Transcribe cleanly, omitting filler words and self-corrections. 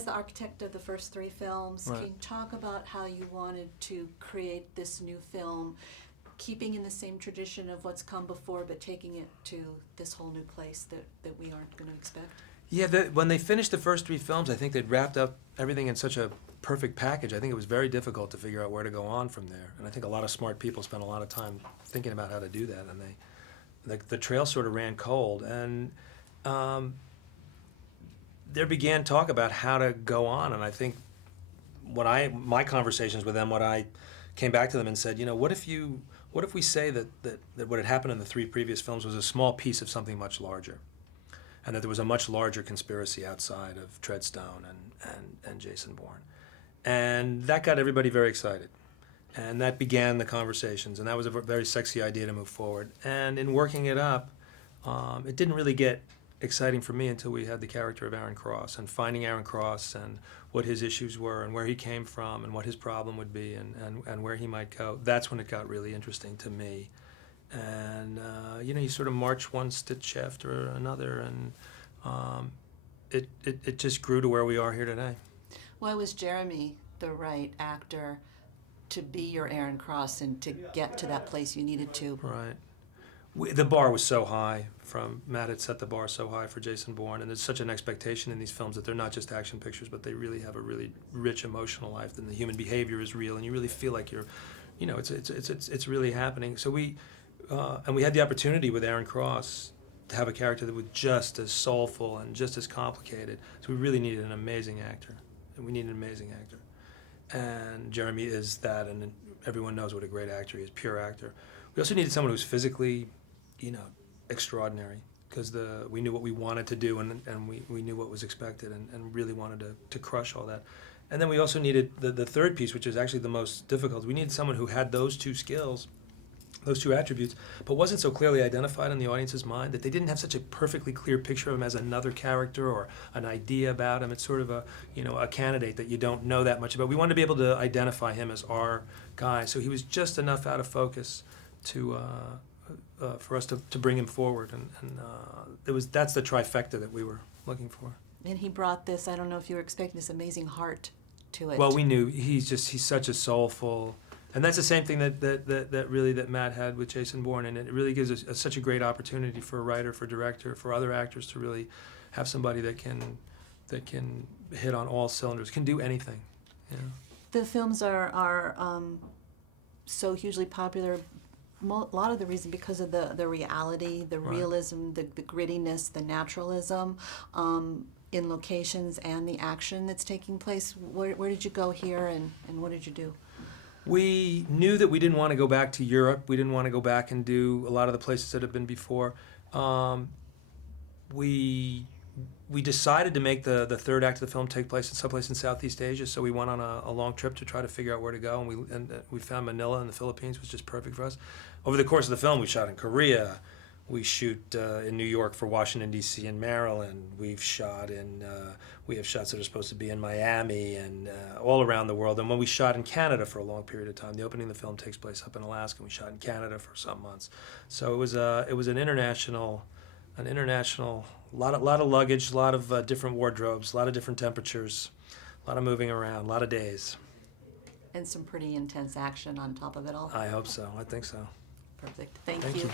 as the architect of the first three films, Right. can you talk about how you wanted to create this new film, keeping in the same tradition of what's come before, but taking it to this whole new place that we aren't going to expect? Yeah, when they finished the first three films, I think they'd wrapped up everything in such a perfect package. I think it was very difficult to figure out where to go on from there. And I think a lot of smart people spent a lot of time thinking about how to do that. And the trail sort of ran cold. And there began talk about how to go on. And I think my conversations with them, what I came back to them and said, what if we say that what had happened in the three previous films was a small piece of something much larger? And that there was a much larger conspiracy outside of Treadstone and Jason Bourne. And that got everybody very excited. And that began the conversations, and that was a very sexy idea to move forward. And in working it up, it didn't really get exciting for me until we had the character of Aaron Cross, and finding Aaron Cross and what his issues were and where he came from and what his problem would be and where he might go. That's when it got really interesting to me. And you sort of march one stitch after another, and it just grew to where we are here today. Why was Jeremy the right actor to be your Aaron Cross and to get to that place you needed to? Right. The bar was so high. Matt had set the bar so high for Jason Bourne, and there's such an expectation in these films that they're not just action pictures, but they really have a really rich emotional life, and the human behavior is real, and you really feel like it's really happening. So we had the opportunity with Aaron Cross to have a character that was just as soulful and just as complicated. So we really needed an amazing actor. We needed an amazing actor. And Jeremy is that, and everyone knows what a great actor he is, pure actor. We also needed someone who's physically, extraordinary, because we knew what we wanted to do, and we knew what was expected, and really wanted to crush all that. And then we also needed the third piece, which is actually the most difficult. We needed someone who had those two skills, those two attributes, but wasn't so clearly identified in the audience's mind, that they didn't have such a perfectly clear picture of him as another character or an idea about him. It's sort of a candidate that you don't know that much about. We wanted to be able to identify him as our guy, so he was just enough out of focus for us to bring him forward, and that's the trifecta that we were looking for. And he brought this, I don't know if you were expecting, this amazing heart to it. Well, we knew he's such a soulful. And that's the same thing that Matt had with Jason Bourne, and it really gives us such a great opportunity for a writer, for a director, for other actors to really have somebody that can hit on all cylinders, can do anything. The films are so hugely popular. A lot of the reason because of the reality, the Right. realism, the grittiness, the naturalism in locations, and the action that's taking place. Where did you go here, and what did you do? We knew that we didn't want to go back to Europe. We didn't want to go back and do a lot of the places that have been before. We decided to make the third act of the film take place in someplace in Southeast Asia, so we went on a long trip to try to figure out where to go, and we found Manila in the Philippines, was just perfect for us. Over the course of the film, we shot in Korea. We shoot in New York for Washington, D.C. and Maryland. We have shots that are supposed to be in Miami and all around the world. And when we shot in Canada for a long period of time, the opening of the film takes place up in Alaska, and we shot in Canada for some months. So it was an international, lot of luggage, a lot of different wardrobes, a lot of different temperatures, a lot of moving around, a lot of days. And some pretty intense action on top of it all. I hope so. I think so. Perfect. Thank Thank you. you.